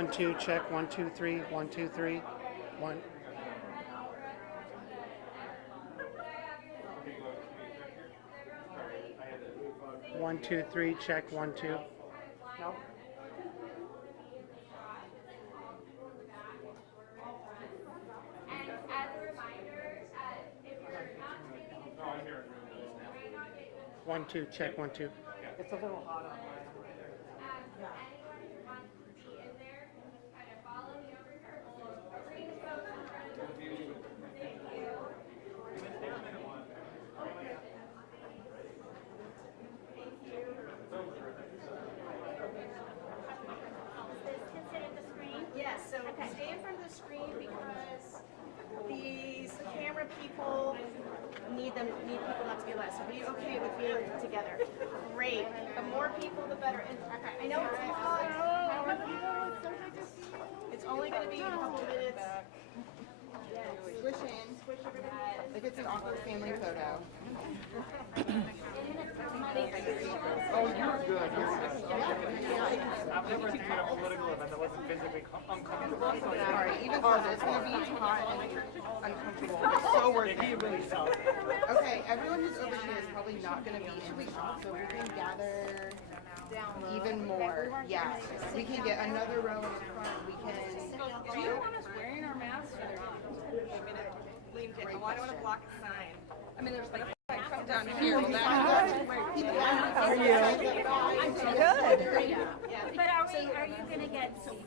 1 2 check 1 2 3 1 2 3 1. One, two, three, check 1 2. No. One, two, check 1 2. It's a little hot on my Stay in front of the screen because these camera people need people not to be less. Are you okay with being together? Great. The more people, the better. And I know it's hot. It's only going to be a couple minutes. Squish in. Squish everybody. Like it's an awkward family photo. Oh, you're good. I've never seen a political event that wasn't physically uncomfortable. Sorry, even so, it's going to be hot and uncomfortable. So we're He really sells it. okay, everyone who's over here is probably not going to be in the shot, so we can gather even more. Yeah, we can get another row in front. We can. Do you want us wearing our masks or not? Oh, I don't want to block a sign. I mean, there's like come down here. Well, How are you? I'm good. But are you going to get some?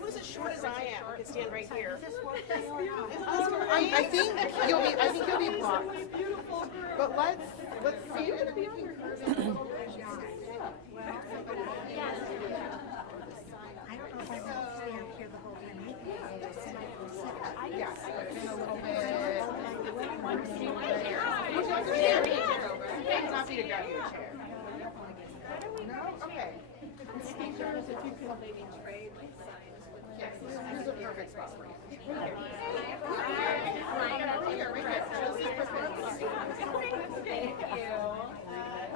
Who's as short as I am? I can stand right here. I think you'll be blocked. But let's see it and then we can curve it a little bit. I don't know if I will stand here the whole time. Yeah, in a little bit. I'm happy to grab you a chair. No? Okay. Yes, this is a perfect spot for you.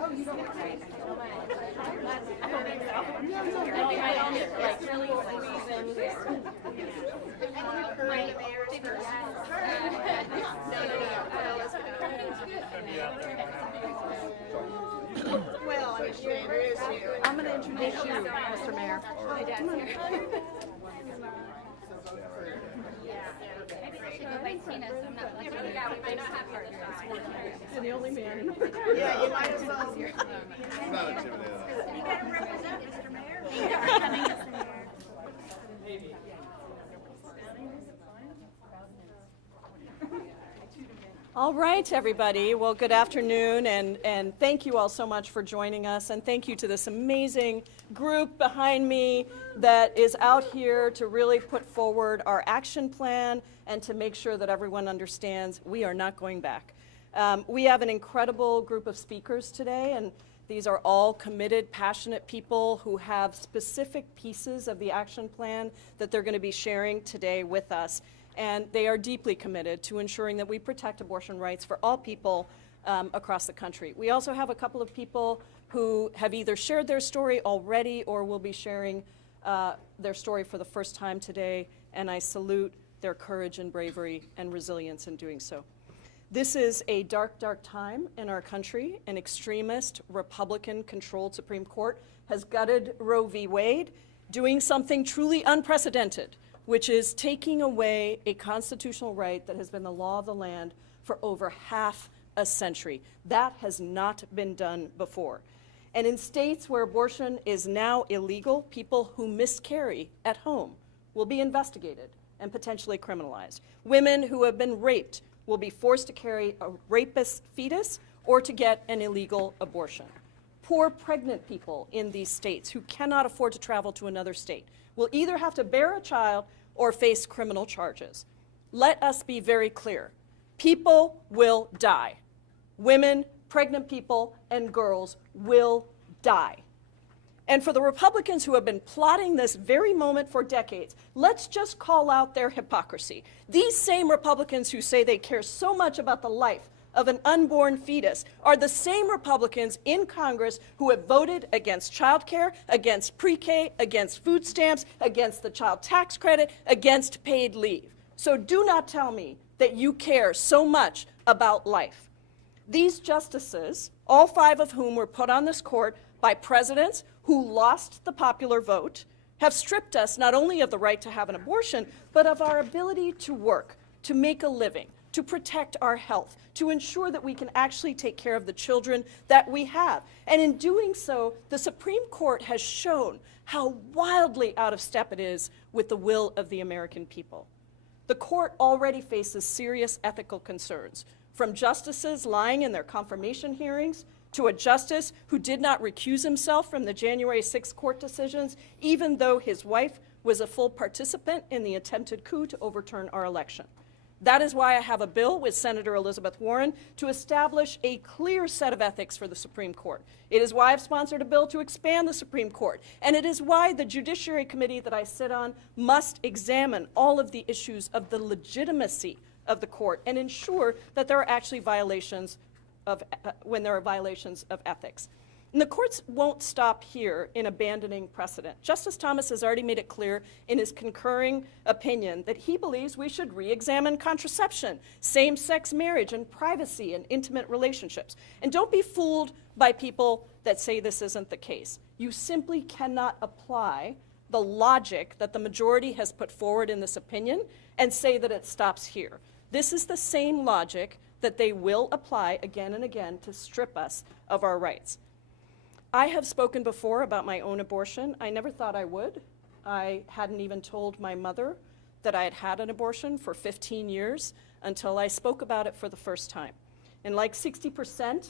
Oh, you don't want to take it? Well, I understand there is you. I'm going to introduce you, Mr. Mayor. My dad's here. Maybe we should go by Tina, so I'm not looking. Yeah, we might not have her. You're the only man. Yeah, you might as well. You gotta represent, Mr. Mayor. Thank you for coming, Mr. Mayor. All right, everybody. Well, good afternoon, and thank you all so much for joining us, and thank you to this amazing group behind me that is out here to really put forward our action plan and to make sure that everyone understands we are not going back. We have an incredible group of speakers today, and these are all committed, passionate people who have specific pieces of the action plan that they're going to be sharing today with us. And they are deeply committed to ensuring that we protect abortion rights for all people across the country. We also have a couple of people who have either shared their story already or will be sharing their story for the first time today, and I salute their courage and bravery and resilience in doing so. This is a dark, dark time in our country. An extremist, Republican-controlled Supreme Court has gutted Roe v. Wade, doing something truly unprecedented, which is taking away a constitutional right that has been the law of the land for over half a century. That has not been done before. And in states where abortion is now illegal, people who miscarry at home will be investigated and potentially criminalized. Women who have been raped will be forced to carry a rapist's fetus or to get an illegal abortion. Poor pregnant people in these states who cannot afford to travel to another state will either have to bear a child or face criminal charges. Let us be very clear. People will die. Women, pregnant people, and girls will die. And for the Republicans who have been plotting this very moment for decades, let's just call out their hypocrisy. These same Republicans who say they care so much about the life of an unborn fetus are the same Republicans in Congress who have voted against child care, against pre-K, against food stamps, against the child tax credit, against paid leave. So do not tell me that you care so much about life. These justices, all 5 of whom were put on this court by presidents who lost the popular vote, have stripped us not only of the right to have an abortion, but of our ability to work, to make a living, to protect our health, to ensure that we can actually take care of the children that we have. And in doing so, the Supreme Court has shown how wildly out of step it is with the will of the American people. The court already faces serious ethical concerns, from justices lying in their confirmation hearings to a justice who did not recuse himself from the January 6th court decisions, even though his wife was a full participant in the attempted coup to overturn our election. That is why I have a bill with Senator Elizabeth Warren to establish a clear set of ethics for the Supreme Court. It is why I've sponsored a bill to expand the Supreme Court. And it is why the Judiciary Committee that I sit on must examine all of the issues of the legitimacy of the court and ensure that there are actually violations of, when there are violations of ethics. And the courts won't stop here in abandoning precedent. Justice Thomas has already made it clear in his concurring opinion that he believes we should re-examine contraception, same-sex marriage, and privacy and intimate relationships. And don't be fooled by people that say this isn't the case. You simply cannot apply the logic that the majority has put forward in this opinion and say that it stops here. This is the same logic that they will apply again and again to strip us of our rights. I have spoken before about my own abortion. I never thought I would. I hadn't even told my mother that I had had an abortion for 15 years until I spoke about it for the first time. And like 60%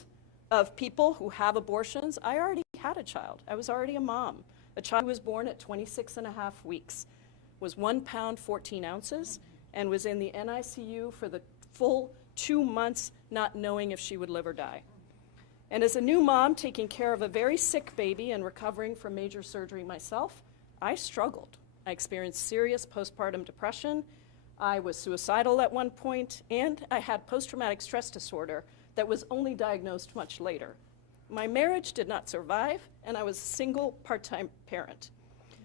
of people who have abortions, I already had a child. I was already a mom. A child who was born at 26.5 weeks, was 1 pound, 14 ounces, and was in the NICU for the full 2 months, not knowing if she would live or die. And as a new mom taking care of a very sick baby and recovering from major surgery myself, I struggled. I experienced serious postpartum depression. I was suicidal at one point, and I had post-traumatic stress disorder that was only diagnosed much later. My marriage did not survive, and I was a single part-time parent.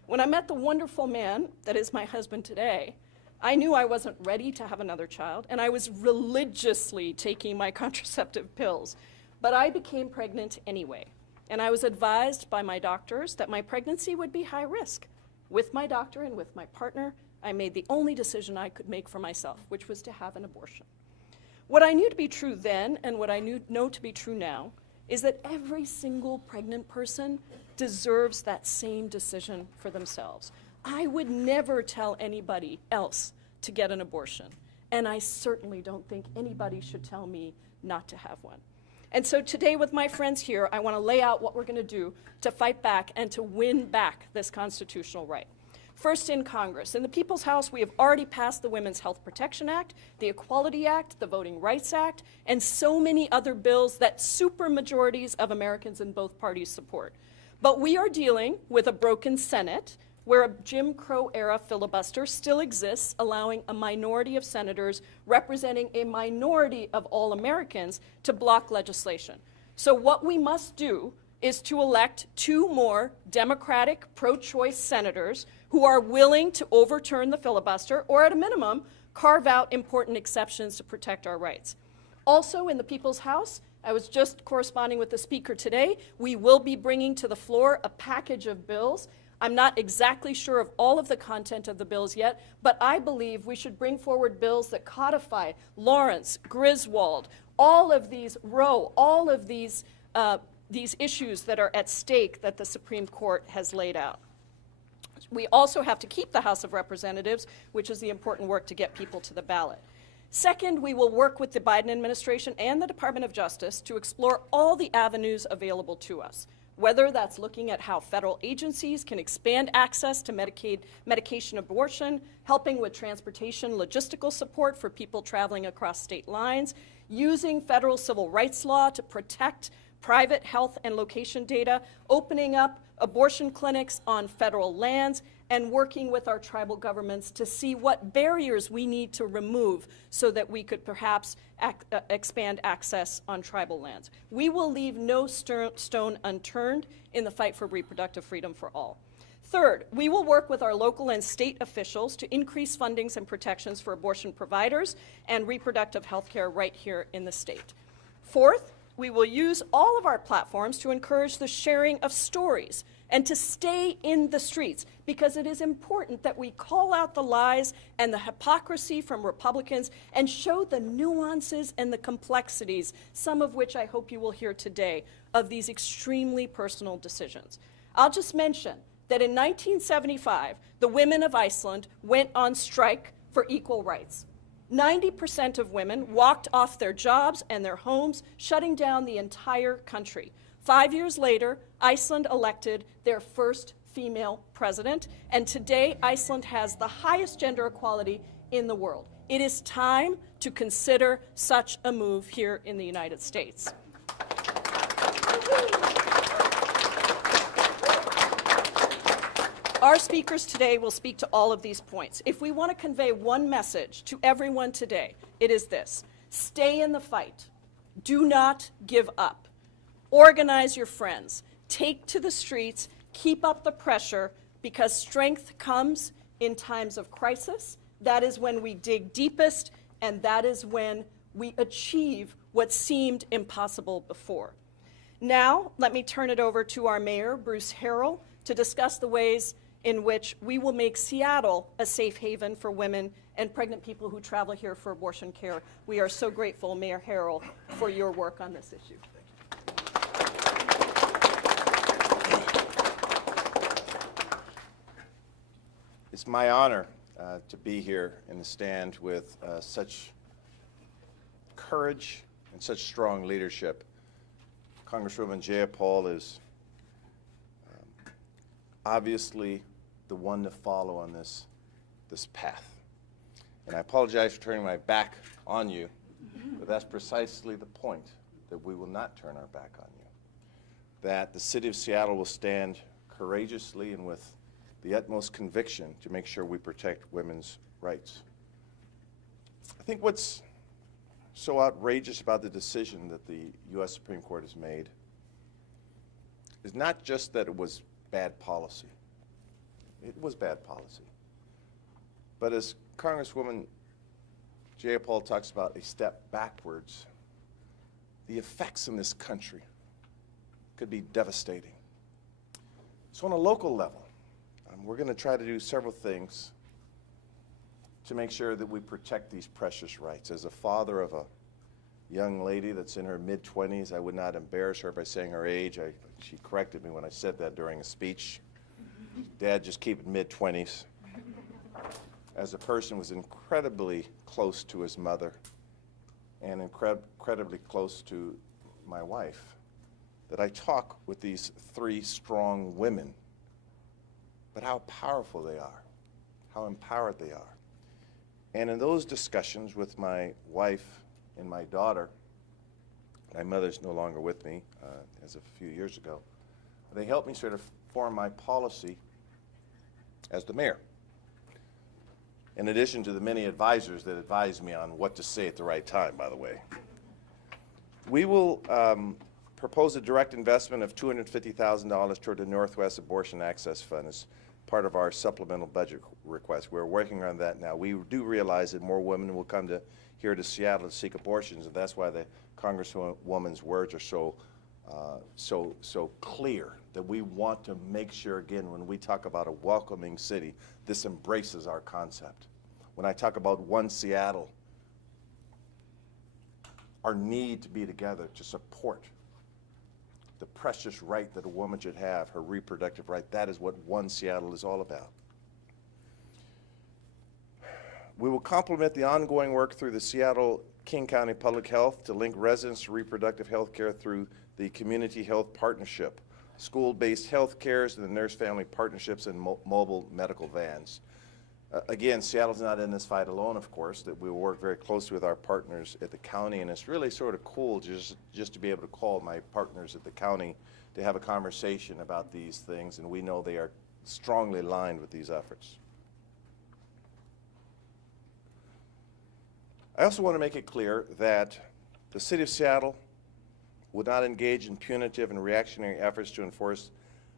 When I met the wonderful man that is my husband today, I knew I wasn't ready to have another child, and I was religiously taking my contraceptive pills. But I became pregnant anyway, and I was advised by my doctors that my pregnancy would be high risk. With my doctor and with my partner, I made the only decision I could make for myself, which was to have an abortion. What I knew to be true then, and what I know to be true now, is that every single pregnant person deserves that same decision for themselves. I would never tell anybody else to get an abortion, and I certainly don't think anybody should tell me not to have one. And so today with my friends here, I want to lay out what we're going to do to fight back and to win back this constitutional right. First, in Congress. In the People's House, we have already passed the Women's Health Protection Act, the Equality Act, the Voting Rights Act, and so many other bills that supermajorities of Americans in both parties support. But we are dealing with a broken Senate, where a Jim Crow-era filibuster still exists, allowing a minority of senators representing a minority of all Americans to block legislation. So what we must do is to elect 2 more Democratic pro-choice senators who are willing to overturn the filibuster, or at a minimum, carve out important exceptions to protect our rights. Also, in the People's House, I was just corresponding with the Speaker today, we will be bringing to the floor a package of bills. I'm not exactly sure of all of the content of the bills yet, but I believe we should bring forward bills that codify Lawrence, Griswold, all of these Roe, all of these issues that are at stake that the Supreme Court has laid out. We also have to keep the House of Representatives, which is the important work to get people to the ballot. Second, we will work with the Biden administration and the Department of Justice to explore all the avenues available to us, whether that's looking at how federal agencies can expand access to medication abortion, helping with transportation logistical support for people traveling across state lines, using federal civil rights law to protect private health and location data, opening up abortion clinics on federal lands, and working with our tribal governments to see what barriers we need to remove so that we could perhaps expand access on tribal lands. We will leave no stone unturned in the fight for reproductive freedom for all. Third, we will work with our local and state officials to increase fundings and protections for abortion providers and reproductive health care right here in the state. Fourth, we will use all of our platforms to encourage the sharing of stories and to stay in the streets, because it is important that we call out the lies and the hypocrisy from Republicans and show the nuances and the complexities, some of which I hope you will hear today, of these extremely personal decisions. I'll just mention that in 1975, the women of Iceland went on strike for equal rights. 90% of women walked off their jobs and their homes, shutting down the entire country. 5 years later, Iceland elected their first female president, and today Iceland has the highest gender equality in the world. It is time to consider such a move here in the United States. Our speakers today will speak to all of these points. If we want to convey one message to everyone today, it is this: stay in the fight. Do not give up. Organize your friends. Take to the streets. Keep up the pressure, because strength comes in times of crisis. That is when we dig deepest, and that is when we achieve what seemed impossible before. Now, let me turn it over to our mayor, Bruce Harrell, to discuss the ways in which we will make Seattle a safe haven for women and pregnant people who travel here for abortion care. We are so grateful, Mayor Harrell, for your work on this issue. It's my honor to be here in the stand with such courage and such strong leadership. Congresswoman Jayapal is obviously the one to follow on this path. And I apologize for turning my back on you, but that's precisely the point, that we will not turn our back on you. That the city of Seattle will stand courageously and with the utmost conviction to make sure we protect women's rights. I think what's so outrageous about the decision that the U.S. Supreme Court has made is not just that it was bad policy. It was bad policy. But as Congresswoman Jayapal talks about a step backwards, the effects in this country could be devastating. So on a local level, we're going to try to do several things to make sure that we protect these precious rights. As a father of a young lady that's in her mid-20s, I would not embarrass her by saying her age. She corrected me when I said that during a speech. Dad, just keep it mid-20s. As a person who was incredibly close to his mother and incredibly close to my wife, that I talk with these three strong women, but how powerful they are, how empowered they are. And in those discussions with my wife and my daughter, my mother's no longer with me as of a few years ago, they helped me sort of form my policy as the mayor, in addition to the many advisors that advise me on what to say at the right time, by the way. We will propose a direct investment of $250,000 toward the Northwest Abortion Access Fund as part of our supplemental budget request. We're working on that now. We do realize that more women will come here to Seattle to seek abortions, and that's why the Congresswoman's words are so clear, that we want to make sure, again, when we talk about a welcoming city, this embraces our concept. When I talk about one Seattle, our need to be together to support the precious right that a woman should have, her reproductive right, that is what One Seattle is all about. We will complement the ongoing work through the Seattle King County Public Health to link residents to reproductive health care through the Community Health Partnership, school-based health cares, and the nurse-family partnerships and mobile medical vans. Again, Seattle's not in this fight alone, of course, that we will work very closely with our partners at the county, and it's really sort of cool just to be able to call my partners at the county to have a conversation about these things, and we know they are strongly aligned with these efforts. I also want to make it clear that the City of Seattle would not engage in punitive and reactionary efforts to enforce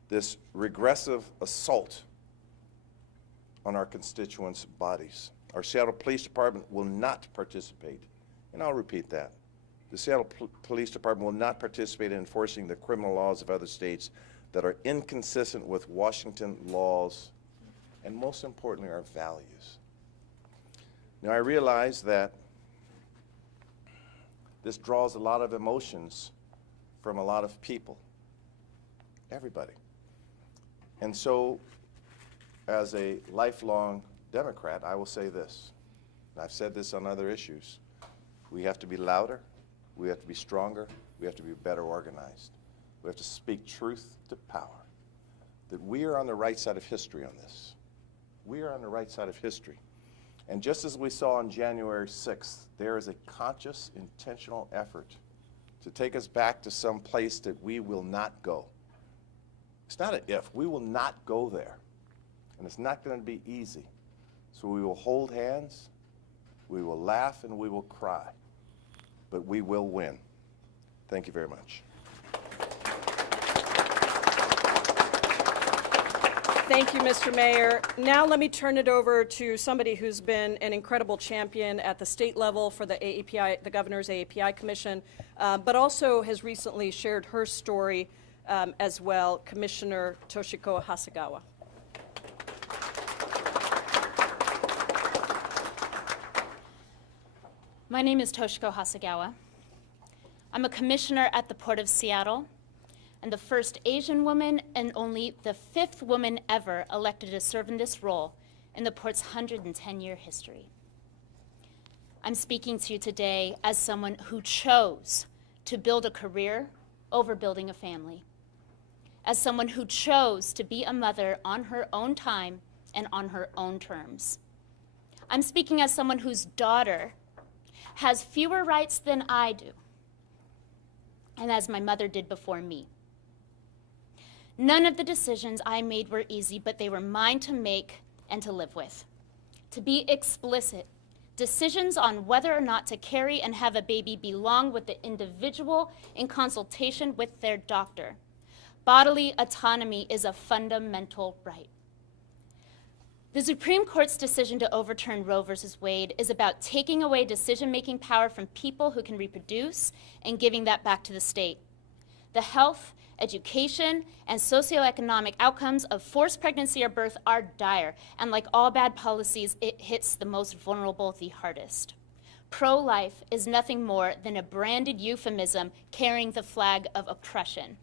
this regressive assault on our constituents' bodies. Our Seattle Police Department will not participate, and I'll repeat that. The Seattle Police Department will not participate in enforcing the criminal laws of other states that are inconsistent with Washington laws and, most importantly, our values. Now, I realize that this draws a lot of emotions from a lot of people, everybody. And so, as a lifelong Democrat, I will say this, and I've said this on other issues: we have to be louder, we have to be stronger, we have to be better organized. We have to speak truth to power, that we are on the right side of history on this. We are on the right side of history. And just as we saw on January 6th, there is a conscious, intentional effort to take us back to some place that we will not go. It's not an if, we will not go there. And it's not going to be easy. So we will hold hands, we will laugh, and we will cry. But we will win. Thank you very much. Thank you, Mr. Mayor. Now let me turn it over to somebody who's been an incredible champion at the state level for the AAPI, the Governor's AAPI Commission, but also has recently shared her story as well, Commissioner Toshiko Hasegawa. My name is Toshiko Hasegawa. I'm a commissioner at the Port of Seattle, and the first Asian woman and only the 5th woman ever elected to serve in this role in the Port's 110-year history. I'm speaking to you today as someone who chose to build a career over building a family, as someone who chose to be a mother on her own time and on her own terms. I'm speaking as someone whose daughter has fewer rights than I do, and as my mother did before me. None of the decisions I made were easy, but they were mine to make and to live with. To be explicit, decisions on whether or not to carry and have a baby belong with the individual in consultation with their doctor. Bodily autonomy is a fundamental right. The Supreme Court's decision to overturn Roe v. Wade is about taking away decision-making power from people who can reproduce and giving that back to the state. The health, education, and socioeconomic outcomes of forced pregnancy or birth are dire, and like all bad policies, it hits the most vulnerable the hardest. Pro-life is nothing more than a branded euphemism carrying the flag of oppression.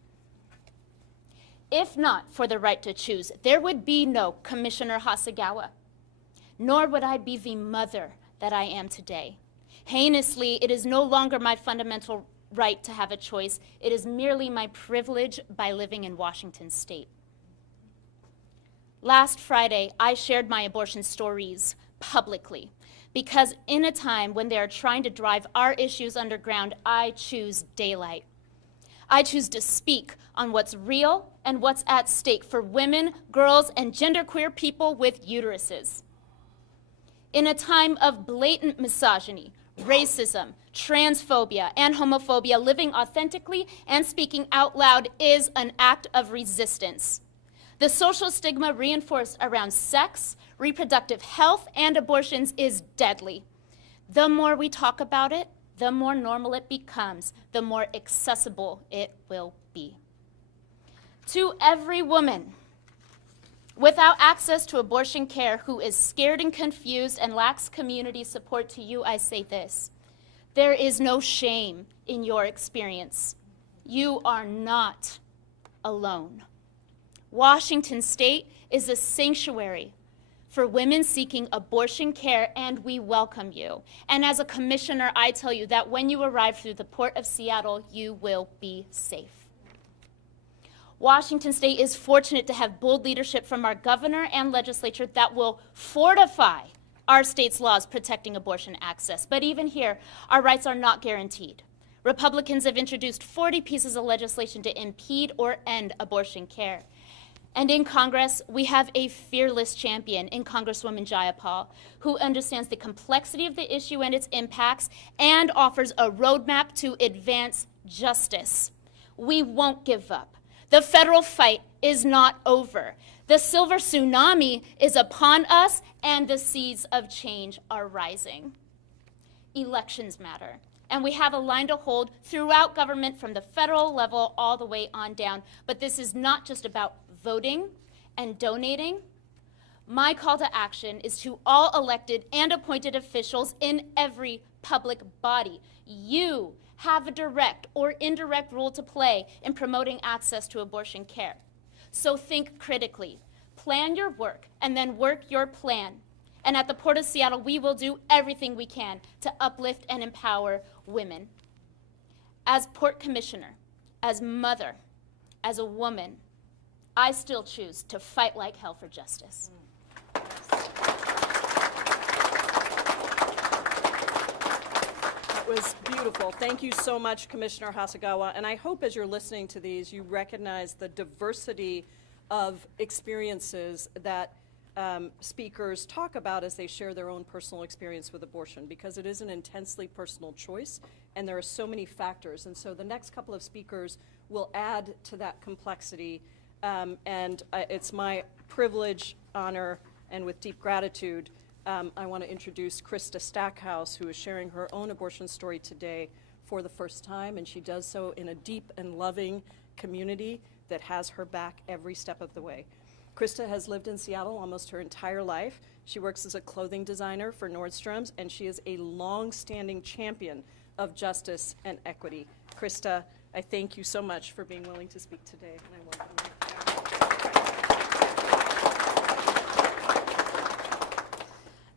If not for the right to choose, there would be no Commissioner Hasegawa, nor would I be the mother that I am today. Heinously, it is no longer my fundamental right to have a choice. It is merely my privilege by living in Washington state. Last Friday, I shared my abortion stories publicly because in a time when they are trying to drive our issues underground, I choose daylight. I choose to speak on what's real and what's at stake for women, girls, and genderqueer people with uteruses. In a time of blatant misogyny, racism, transphobia, and homophobia, living authentically and speaking out loud is an act of resistance. The social stigma reinforced around sex, reproductive health, and abortions is deadly. The more we talk about it, the more normal it becomes, the more accessible it will be. To every woman without access to abortion care who is scared and confused and lacks community support, to you I say this: there is no shame in your experience. You are not alone. Washington State is a sanctuary for women seeking abortion care, and we welcome you. And as a commissioner, I tell you that when you arrive through the Port of Seattle, you will be safe. Washington State is fortunate to have bold leadership from our governor and legislature that will fortify our state's laws protecting abortion access. But even here, our rights are not guaranteed. Republicans have introduced 40 pieces of legislation to impede or end abortion care. And in Congress, we have a fearless champion in Congresswoman Jayapal, who understands the complexity of the issue and its impacts and offers a roadmap to advance justice. We won't give up. The federal fight is not over. The silver tsunami is upon us, and the seas of change are rising. Elections matter, and we have a line to hold throughout government from the federal level all the way on down. But this is not just about voting and donating. My call to action is to all elected and appointed officials in every public body. You have a direct or indirect role to play in promoting access to abortion care. So think critically, plan your work, and then work your plan. And at the Port of Seattle, we will do everything we can to uplift and empower women. As Port Commissioner, as mother, as a woman, I still choose to fight like hell for justice. That was beautiful. Thank you so much, Commissioner Hasegawa. And I hope as you're listening to these, you recognize the diversity of experiences that speakers talk about as they share their own personal experience with abortion, because it is an intensely personal choice, and there are so many factors. And so the next couple of speakers will add to that complexity. It's my privilege, honor, and with deep gratitude, I want to introduce Krista Stackhouse, who is sharing her own abortion story today for the first time, and she does so in a deep and loving community that has her back every step of the way. Krista has lived in Seattle almost her entire life. She works as a clothing designer for Nordstrom's, and she is a long-standing champion of justice and equity. Krista, I thank you so much for being willing to speak today, and I welcome you.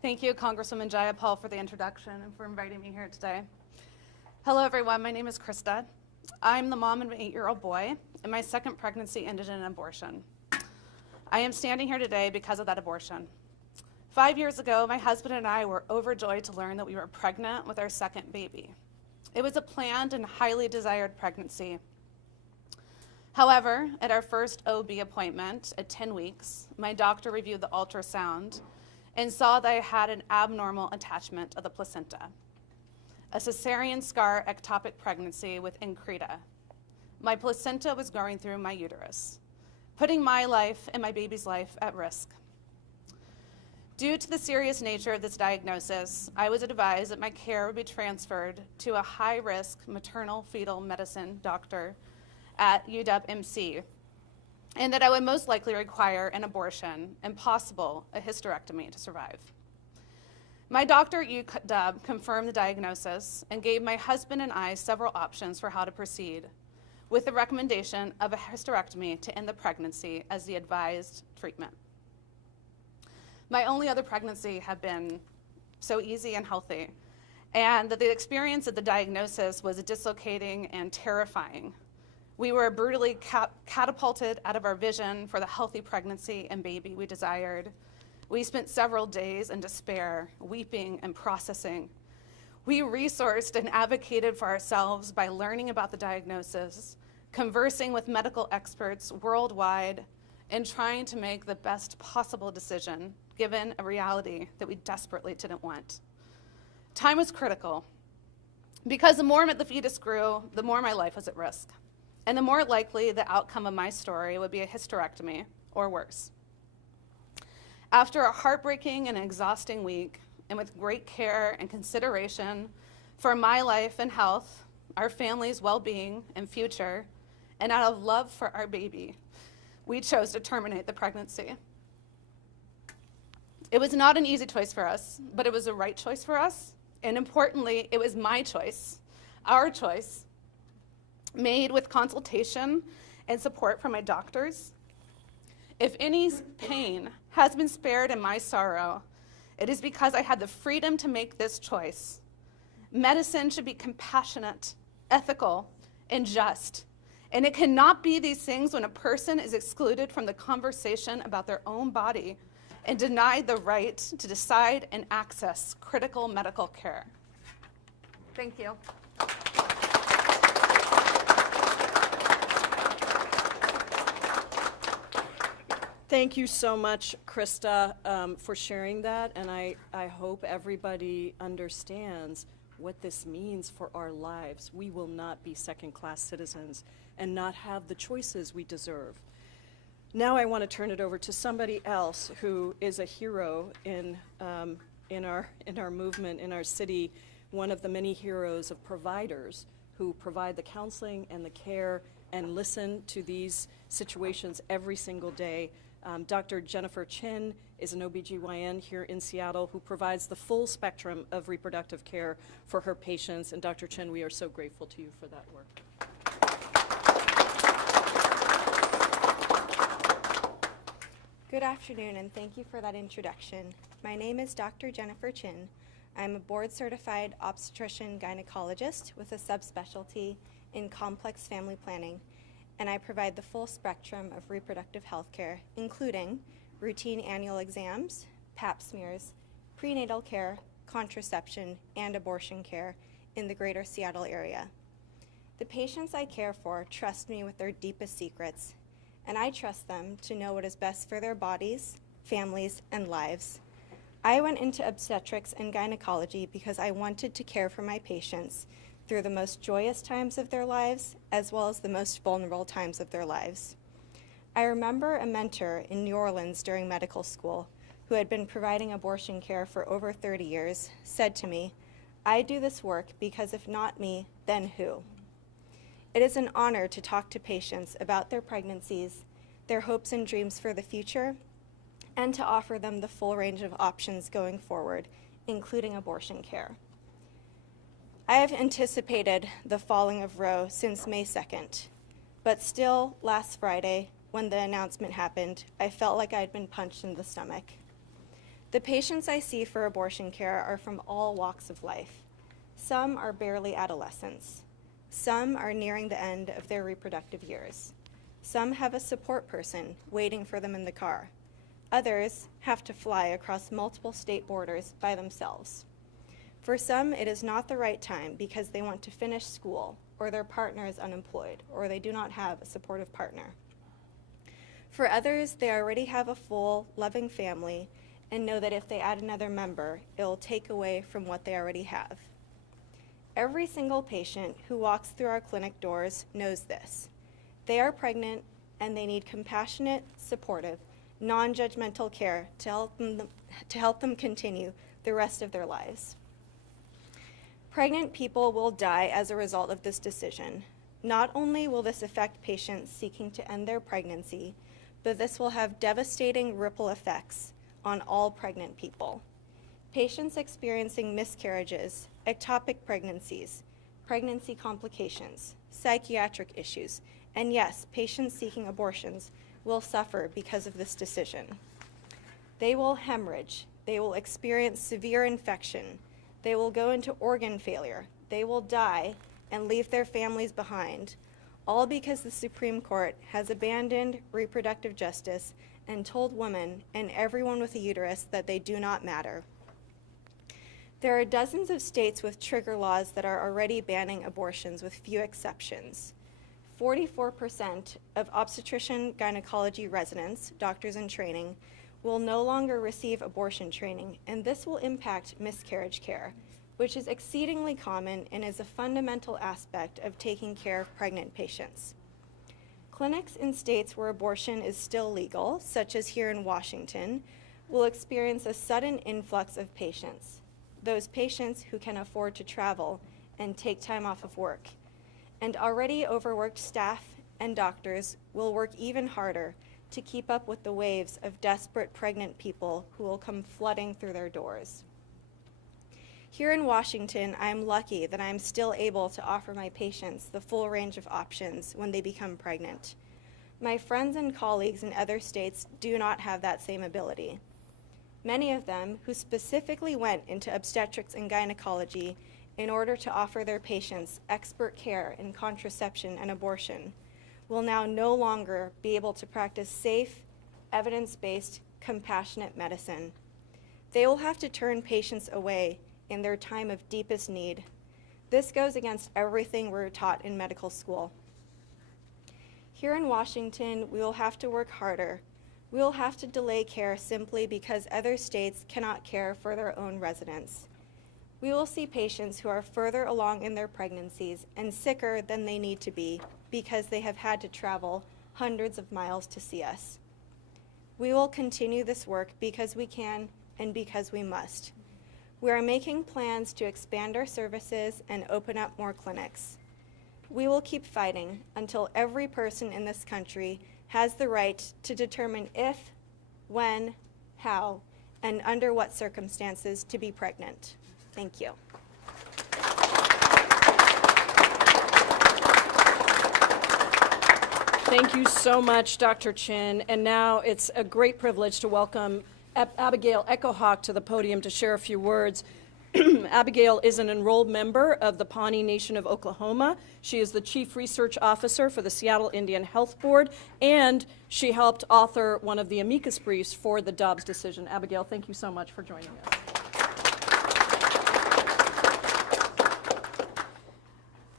Thank you, Congresswoman Jayapal, for the introduction and for inviting me here today. Hello, everyone. My name is Krista. I'm the mom of an 8-year-old boy, and my second pregnancy ended in an abortion. I am standing here today because of that abortion. 5 years ago, my husband and I were overjoyed to learn that we were pregnant with our second baby. It was a planned and highly desired pregnancy. However, at our first OB appointment at 10 weeks, my doctor reviewed the ultrasound and saw that I had an abnormal attachment of the placenta, a cesarean scar ectopic pregnancy with increta. My placenta was growing through my uterus, putting my life and my baby's life at risk. Due to the serious nature of this diagnosis, I was advised that my care would be transferred to a high-risk maternal fetal medicine doctor at UW-MC, and that I would most likely require an abortion and possible a hysterectomy to survive. My doctor at UW confirmed the diagnosis and gave my husband and I several options for how to proceed, with the recommendation of a hysterectomy to end the pregnancy as the advised treatment. My only other pregnancy had been so easy and healthy, and that the experience of the diagnosis was dislocating and terrifying. We were brutally catapulted out of our vision for the healthy pregnancy and baby we desired. We spent several days in despair, weeping and processing. We resourced and advocated for ourselves by learning about the diagnosis, conversing with medical experts worldwide, and trying to make the best possible decision, given a reality that we desperately didn't want. Time was critical, because the more the fetus grew, the more my life was at risk, and the more likely the outcome of my story would be a hysterectomy or worse. After a heartbreaking and exhausting week, and with great care and consideration for my life and health, our family's well-being and future, and out of love for our baby, we chose to terminate the pregnancy. It was not an easy choice for us, but it was the right choice for us, and importantly, it was my choice, our choice, made with consultation and support from my doctors. If any pain has been spared in my sorrow, it is because I had the freedom to make this choice. Medicine should be compassionate, ethical, and just. And it cannot be these things when a person is excluded from the conversation about their own body and denied the right to decide and access critical medical care. Thank you. Thank you so much, Krista, for sharing that, and I hope everybody understands what this means for our lives. We will not be second-class citizens and not have the choices we deserve. Now I want to turn it over to somebody else who is a hero in our movement, in our city, one of the many heroes of providers who provide the counseling and the care and listen to these situations every single day. Dr. Jennifer Chin is an OBGYN here in Seattle who provides the full spectrum of reproductive care for her patients. And Dr. Chin, we are so grateful to you for that work. Good afternoon, and thank you for that introduction. My name is Dr. Jennifer Chin. I'm a board-certified obstetrician-gynecologist with a subspecialty in complex family planning, and I provide the full spectrum of reproductive health care, including routine annual exams, pap smears, prenatal care, contraception, and abortion care in the greater Seattle area. The patients I care for trust me with their deepest secrets, and I trust them to know what is best for their bodies, families, and lives. I went into obstetrics and gynecology because I wanted to care for my patients through the most joyous times of their lives as well as the most vulnerable times of their lives. I remember a mentor in New Orleans during medical school who had been providing abortion care for over 30 years said to me, "I do this work because if not me, then who?" It is an honor to talk to patients about their pregnancies, their hopes and dreams for the future, and to offer them the full range of options going forward, including abortion care. I have anticipated the falling of Roe since May 2nd, but still, last Friday, when the announcement happened, I felt like I'd been punched in the stomach. The patients I see for abortion care are from all walks of life. Some are barely adolescents. Some are nearing the end of their reproductive years. Some have a support person waiting for them in the car. Others have to fly across multiple state borders by themselves. For some, it is not the right time because they want to finish school, or their partner is unemployed, or they do not have a supportive partner. For others, they already have a full, loving family and know that if they add another member, it will take away from what they already have. Every single patient who walks through our clinic doors knows this. They are pregnant and they need compassionate, supportive, non-judgmental care to help them continue the rest of their lives. Pregnant people will die as a result of this decision. Not only will this affect patients seeking to end their pregnancy, but this will have devastating ripple effects on all pregnant people. Patients experiencing miscarriages, ectopic pregnancies, pregnancy complications, psychiatric issues, and yes, patients seeking abortions will suffer because of this decision. They will hemorrhage, they will experience severe infection, they will go into organ failure, they will die and leave their families behind, all because the Supreme Court has abandoned reproductive justice and told women and everyone with a uterus that they do not matter. There are dozens of states with trigger laws that are already banning abortions with few exceptions. 44% of obstetrician gynecology residents, doctors in training, will no longer receive abortion training, and this will impact miscarriage care, which is exceedingly common and is a fundamental aspect of taking care of pregnant patients. Clinics in states where abortion is still legal, such as here in Washington, will experience a sudden influx of patients, those patients who can afford to travel and take time off of work. And already overworked staff and doctors will work even harder to keep up with the waves of desperate pregnant people who will come flooding through their doors. Here in Washington, I am lucky that I am still able to offer my patients the full range of options when they become pregnant. My friends and colleagues in other states do not have that same ability. Many of them, who specifically went into obstetrics and gynecology in order to offer their patients expert care in contraception and abortion, will now no longer be able to practice safe, evidence-based, compassionate medicine. They will have to turn patients away in their time of deepest need. This goes against everything we're taught in medical school. Here in Washington, we will have to work harder, We will have to delay care simply because other states cannot care for their own residents. We will see patients who are further along in their pregnancies and sicker than they need to be because they have had to travel hundreds of miles to see us. We will continue this work because we can and because we must. We are making plans to expand our services and open up more clinics. We will keep fighting until every person in this country has the right to determine if, when, how, and under what circumstances to be pregnant. Thank you. Thank you so much, Dr. Chin. And now it's a great privilege to welcome Abigail Echohawk to the podium to share a few words. Abigail is an enrolled member of the Pawnee Nation of Oklahoma. She is the Chief Research Officer for the Seattle Indian Health Board, and she helped author one of the amicus briefs for the Dobbs decision. Abigail, thank you so much for joining us.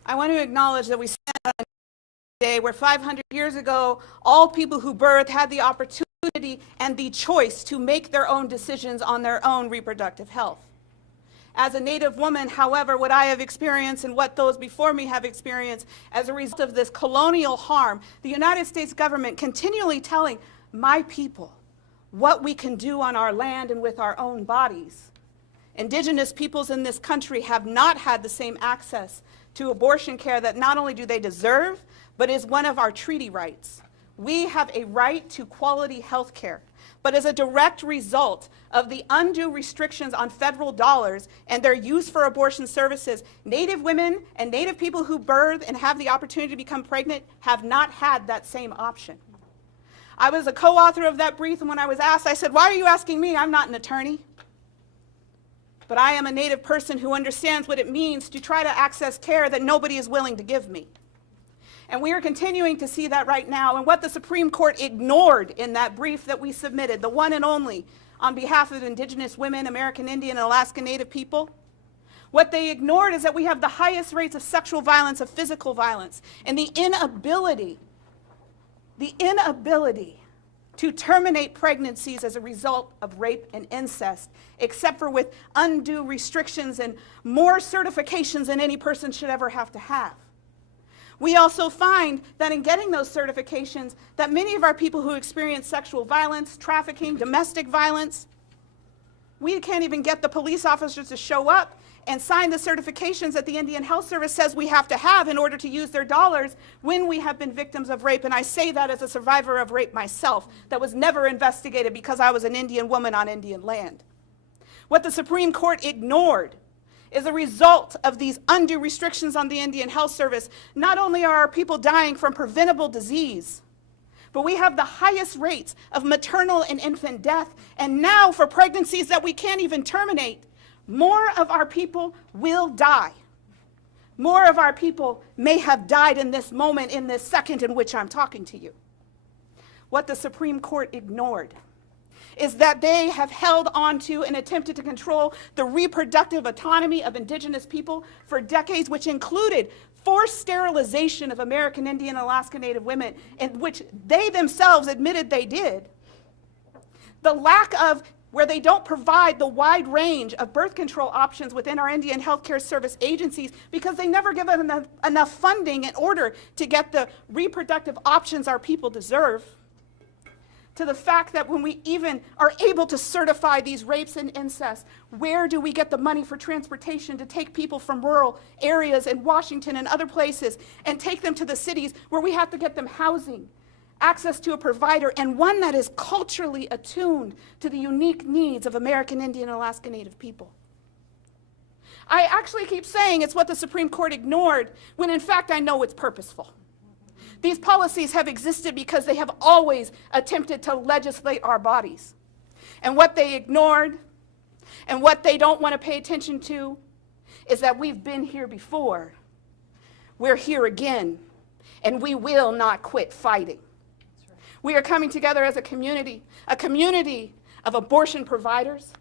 I want to acknowledge that we stand on a day where 500 years ago, all people who birth had the opportunity and the choice to make their own decisions on their own reproductive health. As a Native woman, however, what I have experienced and what those before me have experienced as a result of this colonial harm, the United States government continually telling my people what we can do on our land and with our own bodies. Indigenous peoples in this country have not had the same access to abortion care that not only do they deserve, but is one of our treaty rights. We have a right to quality health care. But as a direct result of the undue restrictions on federal dollars and their use for abortion services, Native women and Native people who birth and have the opportunity to become pregnant have not had that same option. I was a co-author of that brief, and when I was asked, I said, "Why are you asking me? I'm not an attorney." But I am a Native person who understands what it means to try to access care that nobody is willing to give me. And we are continuing to see that right now. And what the Supreme Court ignored in that brief that we submitted, the one and only on behalf of Indigenous women, American Indian, and Alaska Native people, what they ignored is that we have the highest rates of sexual violence, of physical violence, and the inability to terminate pregnancies as a result of rape and incest, except for with undue restrictions and more certifications than any person should ever have to have. We also find that in getting those certifications, that many of our people who experience sexual violence, trafficking, domestic violence, we can't even get the police officers to show up and sign the certifications that the Indian Health Service says we have to have in order to use their dollars when we have been victims of rape. And I say that as a survivor of rape myself that was never investigated because I was an Indian woman on Indian land. What the Supreme Court ignored is a result of these undue restrictions on the Indian Health Service. Not only are our people dying from preventable disease, but we have the highest rates of maternal and infant death. And now for pregnancies that we can't even terminate, more of our people will die. More of our people may have died in this moment, in this second in which I'm talking to you. What the Supreme Court ignored is that they have held on to and attempted to control the reproductive autonomy of Indigenous people for decades, which included forced sterilization of American Indian and Alaska Native women, in which they themselves admitted they did. The lack of, where they don't provide the wide range of birth control options within our Indian Healthcare Service agencies because they never give enough funding in order to get the reproductive options our people deserve. To the fact that when we even are able to certify these rapes and incest, where do we get the money for transportation to take people from rural areas in Washington and other places and take them to the cities where we have to get them housing, access to a provider, and one that is culturally attuned to the unique needs of American Indian and Alaska Native people? I actually keep saying it's what the Supreme Court ignored, when in fact I know it's purposeful. These policies have existed because they have always attempted to legislate our bodies. And what they ignored and what they don't want to pay attention to is that we've been here before. We're here again, and we will not quit fighting. We are coming together as a community of abortion providers,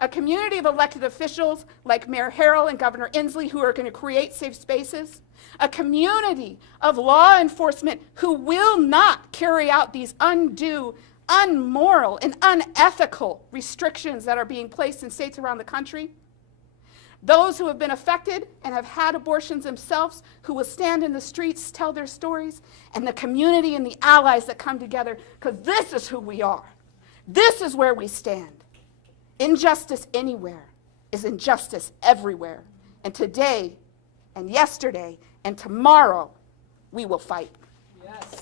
a community of elected officials like Mayor Harrell and Governor Inslee who are going to create safe spaces, a community of law enforcement who will not carry out these undue unmoral and unethical restrictions that are being placed in states around the country. Those who have been affected and have had abortions themselves, who will stand in the streets, tell their stories, and the community and the allies that come together, because this is who we are. This is where we stand. Injustice anywhere is injustice everywhere. And today, and yesterday, and tomorrow, we will fight. Yes.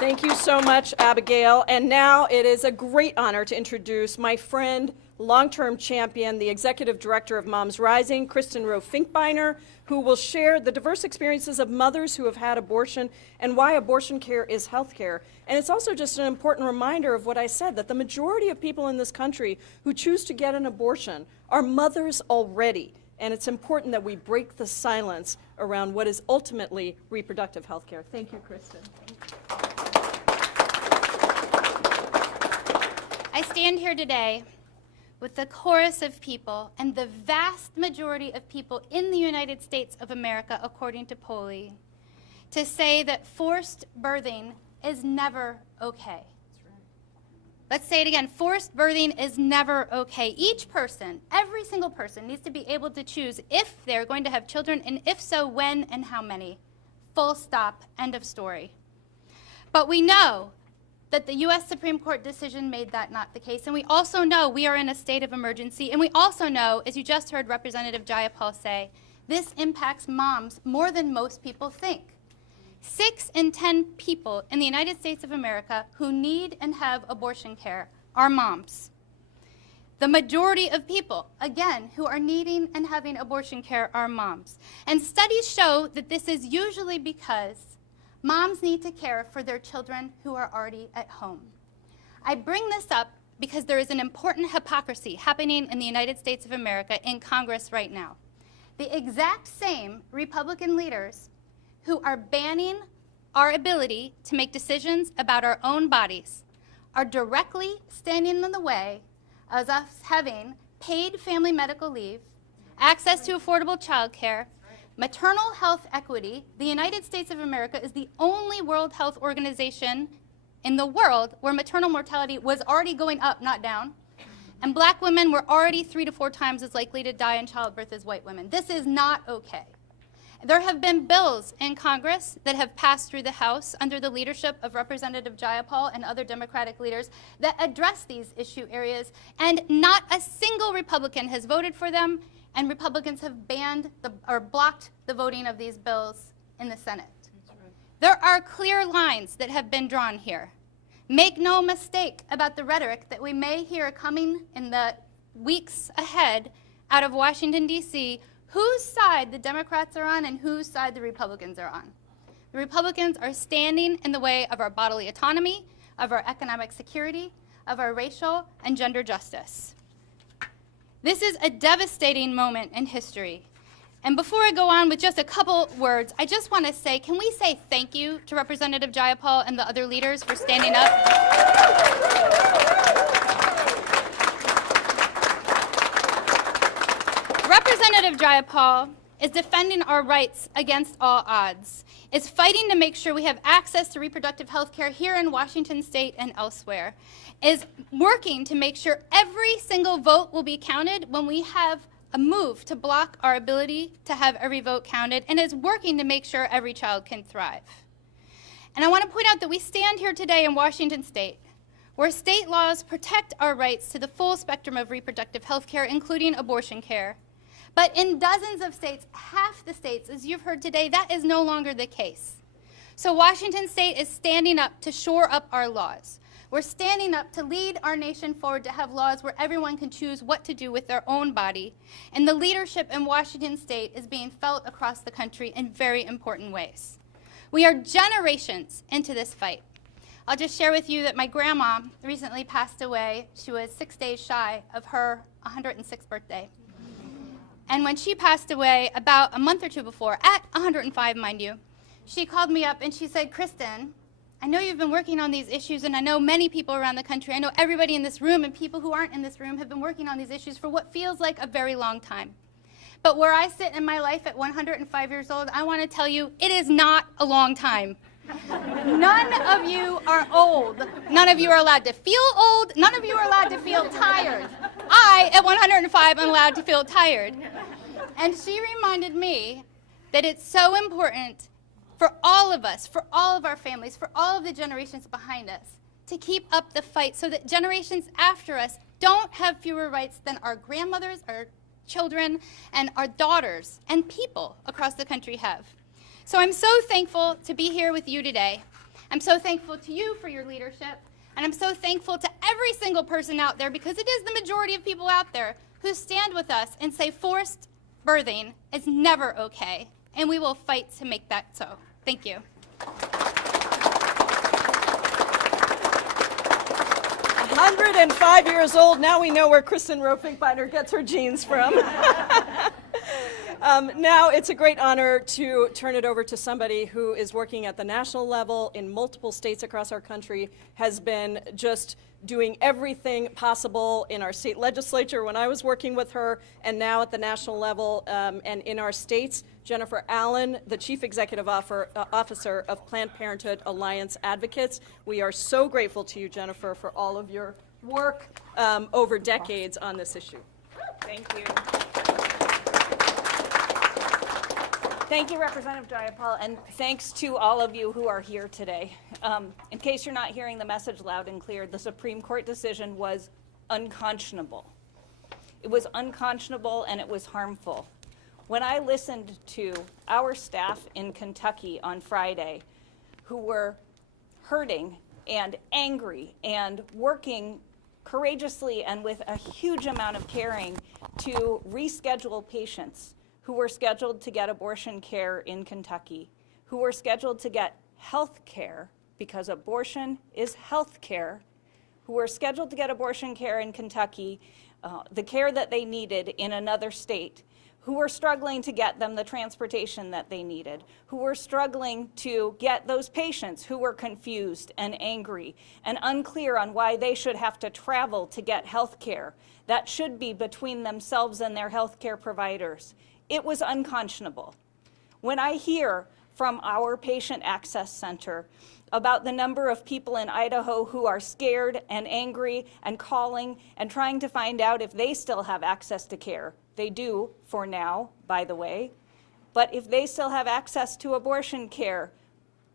Thank you so much, Abigail. And now it is a great honor to introduce my friend, long-term champion, the executive director of Moms Rising, Kristen Rowe Finkbeiner, who will share the diverse experiences of mothers who have had abortion and why abortion care is health care. And it's also just an important reminder of what I said, that the majority of people in this country who choose to get an abortion are mothers already. And it's important that we break the silence around what is ultimately reproductive health care. Thank you, Kristen. I stand here today with the chorus of people and the vast majority of people in the United States of America, according to polling, to say that forced birthing is never okay. Let's say it again. Forced birthing is never okay. Each person, every single person, needs to be able to choose if they're going to have children, and if so, when and how many. Full stop. End of story. But we know that the U.S. Supreme Court decision made that not the case. And we also know we are in a state of emergency. And we also know, as you just heard Representative Jayapal say, this impacts moms more than most people think. 6 in 10 people in the United States of America who need and have abortion care are moms. The majority of people, again, who are needing and having abortion care are moms. And studies show that this is usually because moms need to care for their children who are already at home. I bring this up because there is an important hypocrisy happening in the United States of America in Congress right now. The exact same Republican leaders who are banning our ability to make decisions about our own bodies are directly standing in the way of us having paid family medical leave, access to affordable child care, maternal health equity. The United States of America is the only World Health Organization in the world where maternal mortality was already going up, not down. And black women were already 3 to 4 times as likely to die in childbirth as white women. This is not okay. There have been bills in Congress that have passed through the House under the leadership of Representative Jayapal and other Democratic leaders that address these issue areas, and not a single Republican has voted for them, and Republicans have banned or blocked the voting of these bills in the Senate. There are clear lines that have been drawn here. Make no mistake about the rhetoric that we may hear coming in the weeks ahead out of Washington, D.C., whose side the Democrats are on and whose side the Republicans are on. The Republicans are standing in the way of our bodily autonomy, of our economic security, of our racial and gender justice. This is a devastating moment in history. And before I go on with just a couple words, I just want to say, can we say thank you to Representative Jayapal and the other leaders for standing up? Representative Jayapal is defending our rights against all odds, is fighting to make sure we have access to reproductive health care here in Washington State and elsewhere, is working to make sure every single vote will be counted when we have a move to block our ability to have every vote counted, and is working to make sure every child can thrive. And I want to point out that we stand here today in Washington State, where state laws protect our rights to the full spectrum of reproductive health care, including abortion care. But in dozens of states, half the states, as you've heard today, that is no longer the case. So Washington State is standing up to shore up our laws. We're standing up to lead our nation forward to have laws where everyone can choose what to do with their own body. And the leadership in Washington State is being felt across the country in very important ways. We are generations into this fight. I'll just share with you that my grandma recently passed away. She was 6 days shy of her 106th birthday. And when she passed away, about a month or two before, at 105, mind you, she called me up and she said, "Kristen, I know you've been working on these issues, and I know many people around the country, I know everybody in this room and people who aren't in this room have been working on these issues for what feels like a very long time. But where I sit in my life at 105 years old, I want to tell you, it is not a long time. None of you are old. None of you are allowed to feel old. None of you are allowed to feel tired. I, at 105, am allowed to feel tired. And she reminded me that it's so important for all of us, for all of our families, for all of the generations behind us, to keep up the fight so that generations after us don't have fewer rights than our grandmothers, our children, and our daughters, and people across the country have. So I'm so thankful to be here with you today. I'm so thankful to you for your leadership, and I'm so thankful to every single person out there, because it is the majority of people out there who stand with us and say forced birthing is never okay, and we will fight to make that so. Thank you. 105 years old. Now we know where Kristen Rofinkbeiner gets her genes from. Now it's a great honor to turn it over to somebody who is working at the national level in multiple states across our country, has been just doing everything possible in our state legislature when I was working with her, and now at the national level and in our states. Jennifer Allen, the Chief Executive Officer of Planned Parenthood Alliance Advocates. We are so grateful to you, Jennifer, for all of your work over decades on this issue. Thank you. Thank you, Representative Jayapal, and thanks to all of you who are here today. In case you're not hearing the message loud and clear, the Supreme Court decision was unconscionable. It was unconscionable and it was harmful. When I listened to our staff in Kentucky on Friday, who were hurting and angry and working courageously and with a huge amount of caring to reschedule patients who were scheduled to get abortion care in Kentucky, who were scheduled to get health care, because abortion is health care, who were scheduled to get abortion care in Kentucky, the care that they needed in another state, who were struggling to get them the transportation that they needed, who were struggling to get those patients who were confused and angry and unclear on why they should have to travel to get health care. That should be between themselves and their health care providers. It was unconscionable. When I hear from our Patient Access Center about the number of people in Idaho who are scared and angry and calling and trying to find out if they still have access to care. They do for now, by the way. But if they still have access to abortion care,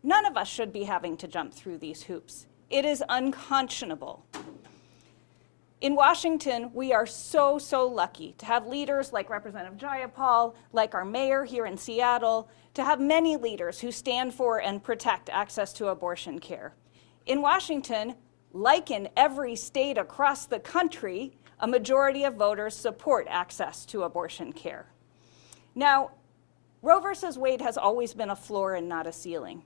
none of us should be having to jump through these hoops. It is unconscionable. In Washington, we are so, so lucky to have leaders like Representative Jayapal, like our mayor here in Seattle, to have many leaders who stand for and protect access to abortion care. In Washington, like in every state across the country, a majority of voters support access to abortion care. Now, Roe versus Wade has always been a floor and not a ceiling.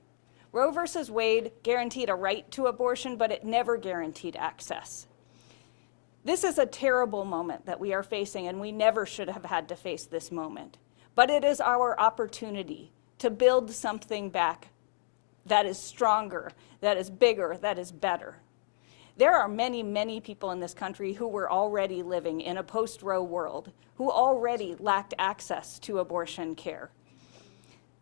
Roe versus Wade guaranteed a right to abortion, but it never guaranteed access. This is a terrible moment that we are facing, and we never should have had to face this moment. But it is our opportunity to build something back that is stronger, that is bigger, that is better. There are many, many people in this country who were already living in a post-Roe world, who already lacked access to abortion care.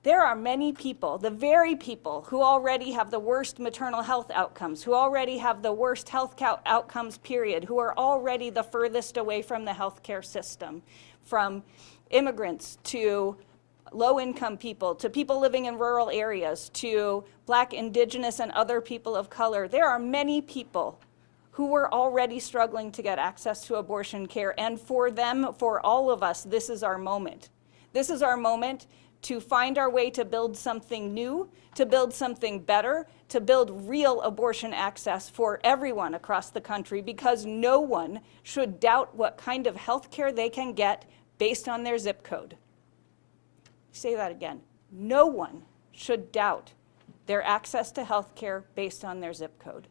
There are many people, the very people who already have the worst maternal health outcomes, who already have the worst health outcomes, period, who are already the furthest away from the healthcare system, from immigrants to low-income people, to people living in rural areas, to Black, Indigenous, and other people of color. There are many people who were already struggling to get access to abortion care, and for them, for all of us, this is our moment. This is our moment to find our way to build something new, to build something better, to build real abortion access for everyone across the country, because no one should doubt what kind of health care they can get based on their zip code. Say that again. No one should doubt their access to health care based on their zip code.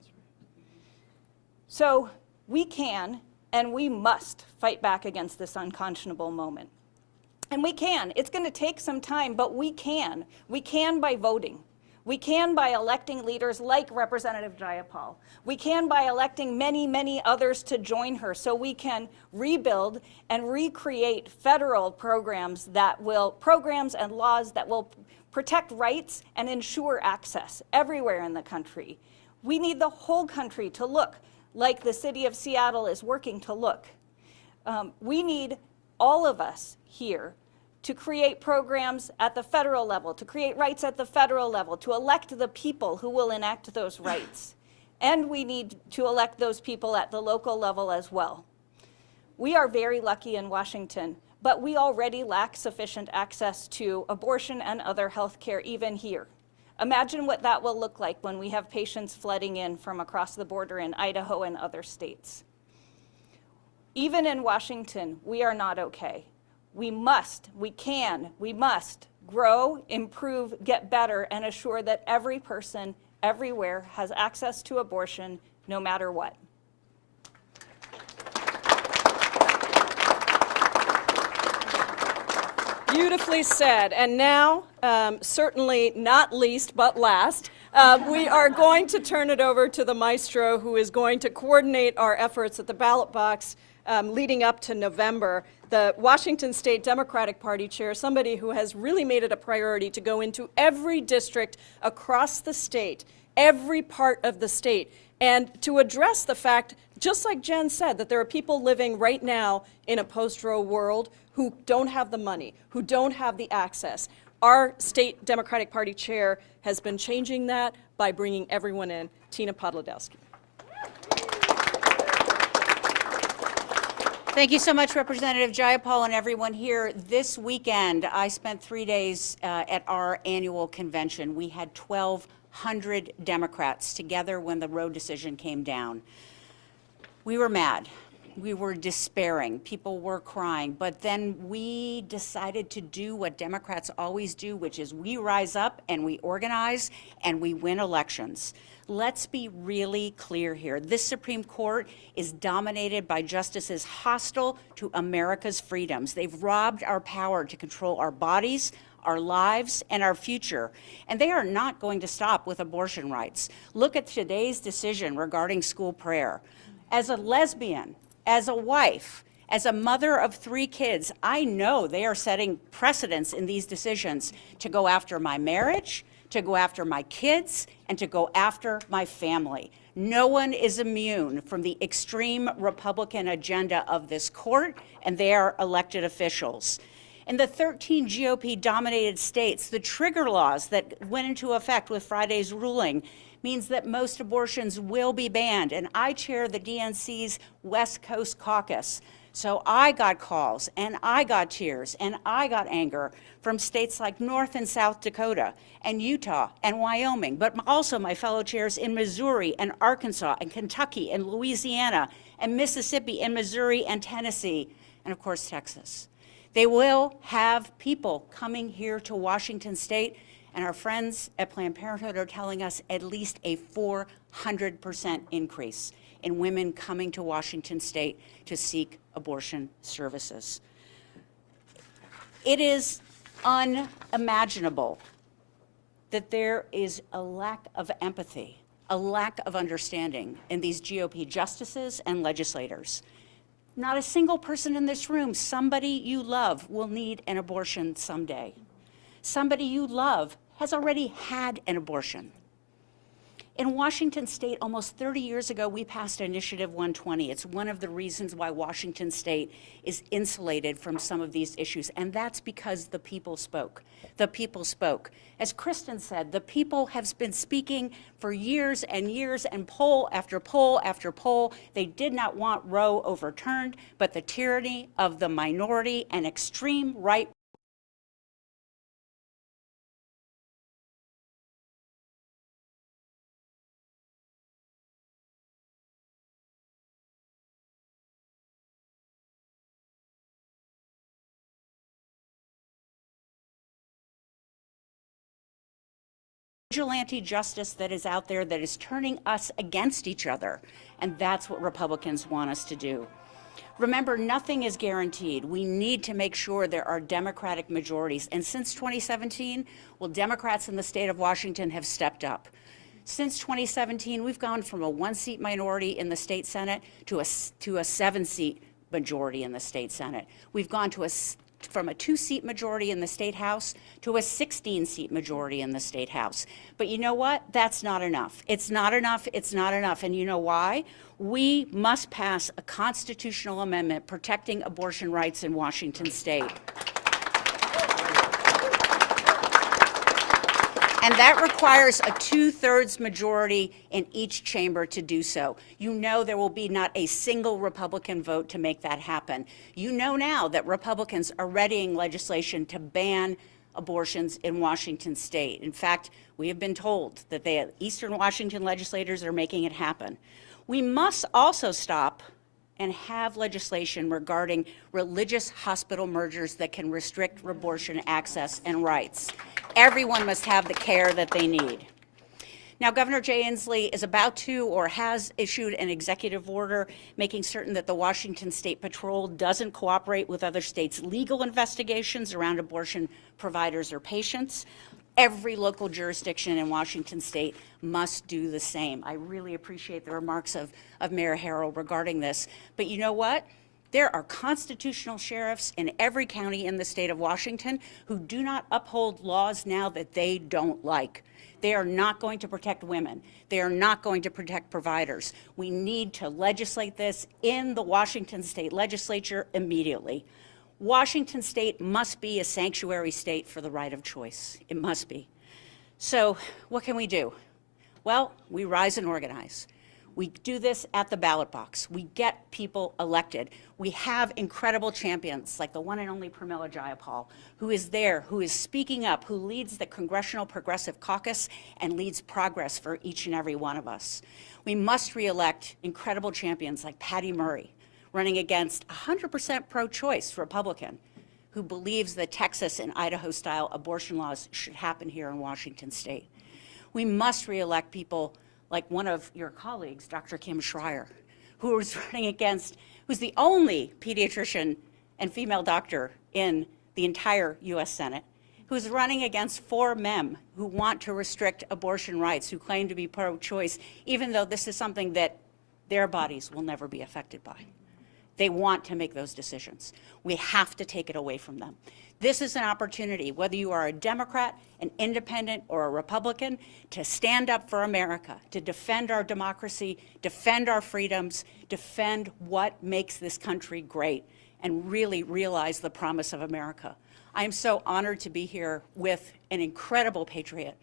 So we can and we must fight back against this unconscionable moment. And we can. It's going to take some time, but we can. We can by voting. We can by electing leaders like Representative Jayapal. We can by electing many, many others to join her so we can rebuild and recreate federal programs and laws that will protect rights and ensure access everywhere in the country. We need the whole country to look like the city of Seattle is working to look. We need all of us here to create programs at the federal level, to create rights at the federal level, to elect the people who will enact those rights. And we need to elect those people at the local level as well. We are very lucky in Washington, but we already lack sufficient access to abortion and other health care even here. Imagine what that will look like when we have patients flooding in from across the border in Idaho and other states. Even in Washington, we are not okay. We must grow, improve, get better, and assure that every person everywhere has access to abortion no matter what. Beautifully said. And now, certainly not least but last, we are going to turn it over to the maestro who is going to coordinate our efforts at the ballot box leading up to November. The Washington State Democratic Party chair, somebody who has really made it a priority to go into every district across the state, every part of the state, and to address the fact, just like Jen said, that there are people living right now in a post-Roe world who don't have the money, who don't have the access. Our state Democratic Party chair has been changing that by bringing everyone in. Tina Podlodowski. Thank you so much, Representative Jayapal and everyone here. This weekend, I spent 3 days at our annual convention. We had 1,200 Democrats together when the Roe decision came down. We were mad. We were despairing. People were crying. But then we decided to do what Democrats always do, which is we rise up and we organize and we win elections. Let's be really clear here. This Supreme Court is dominated by justices hostile to America's freedoms. They've robbed our power to control our bodies, our lives, and our future. And they are not going to stop with abortion rights. Look at today's decision regarding school prayer. As a lesbian, as a wife, as a mother of 3 kids, I know they are setting precedents in these decisions to go after my marriage, to go after my kids, and to go after my family. No one is immune from the extreme Republican agenda of this court and their elected officials. In the 13 GOP-dominated states, the trigger laws that went into effect with Friday's ruling means that most abortions will be banned, and I chair the DNC's West Coast Caucus. So I got calls, and I got tears, and I got anger from states like North and South Dakota, and Utah, and Wyoming, but also my fellow chairs in Missouri, and Arkansas, and Kentucky, and Louisiana, and Mississippi, and Missouri, and Tennessee, and of course, Texas. They will have people coming here to Washington State, and our friends at Planned Parenthood are telling us at least a 400% increase in women coming to Washington State to seek abortion services. It is unimaginable that there is a lack of empathy, a lack of understanding in these GOP justices and legislators. Not a single person in this room, somebody you love, will need an abortion someday. Somebody you love has already had an abortion. In Washington State, almost 30 years ago, we passed Initiative 120. It's one of the reasons why Washington State is insulated from some of these issues, and that's because the people spoke. The people spoke. As Kristen said, the people have been speaking for years and years, and poll after poll after poll. They did not want Roe overturned, but the tyranny of the minority and extreme right vigilante justice that is out there that is turning us against each other, and that's what Republicans want us to do. Remember, nothing is guaranteed. We need to make sure there are Democratic majorities. And since 2017, well, Democrats in the state of Washington have stepped up. Since 2017, we've gone from a 1-seat minority in the state Senate to a 7-seat majority in the state Senate. We've gone from a 2-seat majority in the state House to a 16-seat majority in the state House. But you know what? That's not enough. It's not enough. It's not enough. And you know why? We must pass a constitutional amendment protecting abortion rights in Washington state. And that requires a 2/3 majority in each chamber to do so. You know there will be not a single Republican vote to make that happen. You know now that Republicans are readying legislation to ban abortions in Washington state. In fact, we have been told that the Eastern Washington legislators are making it happen. We must also stop and have legislation regarding religious hospital mergers that can restrict abortion access and rights. Everyone must have the care that they need. Now, Governor Jay Inslee is about to or has issued an executive order making certain that the Washington State Patrol doesn't cooperate with other states' legal investigations around abortion providers or patients. Every local jurisdiction in Washington state must do the same. I really appreciate the remarks of Mayor Harrell regarding this. But you know what? There are constitutional sheriffs in every county in the state of Washington who do not uphold laws now that they don't like. They are not going to protect women. They are not going to protect providers. We need to legislate this in the Washington state legislature immediately. Washington state must be a sanctuary state for the right of choice. It must be. So what can we do? Well, we rise and organize. We do this at the ballot box. We get people elected. We have incredible champions like the one and only Pramila Jayapal, who is there, who is speaking up, who leads the Congressional Progressive Caucus and leads progress for each and every one of us. We must re-elect incredible champions like Patty Murray, running against 100% pro-choice Republican, who believes that Texas and Idaho-style abortion laws should happen here in Washington state. We must re-elect people like one of your colleagues, Dr. Kim Schreier, who's the only pediatrician and female doctor in the entire U.S. Senate, who's running against 4 men who want to restrict abortion rights, who claim to be pro-choice, even though this is something that their bodies will never be affected by. They want to make those decisions. We have to take it away from them. This is an opportunity, whether you are a Democrat, an independent, or a Republican, to stand up for America, to defend our democracy, defend our freedoms, defend what makes this country great, and really realize the promise of America. I am so honored to be here with an incredible patriot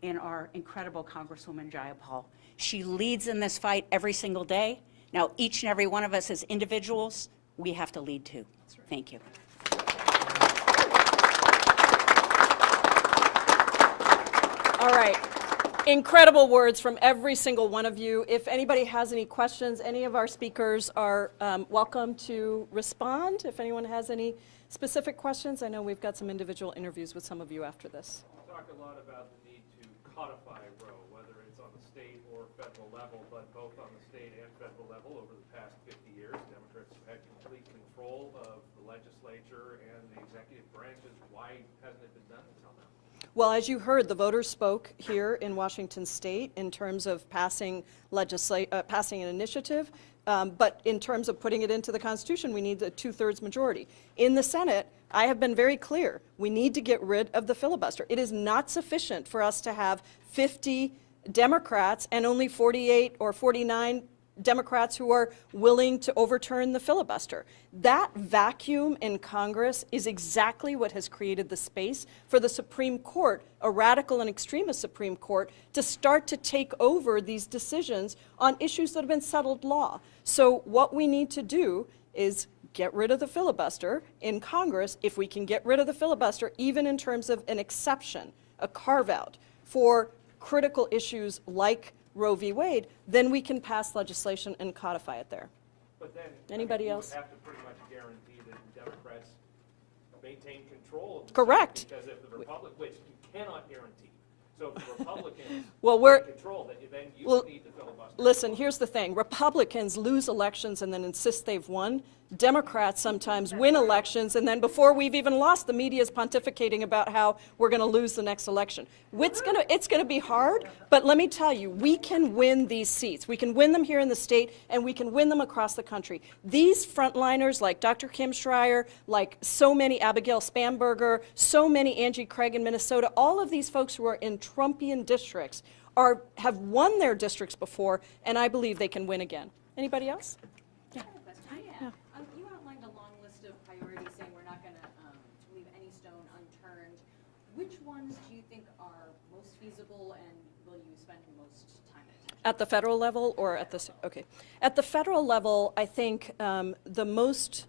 in our incredible Congresswoman Jayapal. She leads in this fight every single day. Now, each and every one of us as individuals, we have to lead too. Thank you. All right. Incredible words from every single one of you. If anybody has any questions, any of our speakers are welcome to respond. If anyone has any specific questions, I know we've got some individual interviews with some of you after this. We talk a lot about the need to codify Roe, whether it's on the state or federal level, but both on the state and federal level over the past 50 years, Democrats have had complete control of the legislature and the executive branches. Why hasn't it been done until now? Well, as you heard, the voters spoke here in Washington state in terms of passing an initiative, but in terms of putting it into the Constitution, we need a 2/3 majority. In the Senate, I have been very clear, we need to get rid of the filibuster. It is not sufficient for us to have 50 Democrats and only 48 or 49 Democrats who are willing to overturn the filibuster. That vacuum in Congress is exactly what has created the space for the Supreme Court, a radical and extremist Supreme Court, to start to take over these decisions on issues that have been settled law. So what we need to do is get rid of the filibuster in Congress. If we can get rid of the filibuster, even in terms of an exception, a carve-out for critical issues like Roe v. Wade, then we can pass legislation and codify it there. But then, anybody you else? would have to pretty much guarantee that the Democrats maintain control of the Correct. Senate, because if the Republic, which you cannot guarantee. So if the Republicans Well, we're, control, then you well, need to filibuster. listen, here's the thing. Republicans lose elections and then insist they've won. Democrats sometimes win elections, and then before we've even lost, the media is pontificating about how we're going to lose the next election. It's going to be hard, but let me tell you, we can win these seats. We can win them here in the state, and we can win them across the country. These frontliners, like Dr. Kim Schreier, like so many Abigail Spamberger, so many Angie Craig in Minnesota, all of these folks who are in Trumpian districts have won their districts before, and I believe they can win again. Anybody else? You outlined a long list of priorities saying we're not going to leave any stone unturned. Which ones do you think are most feasible and will you spend most time at? At the federal level or at the, okay. At the federal level, I think the most,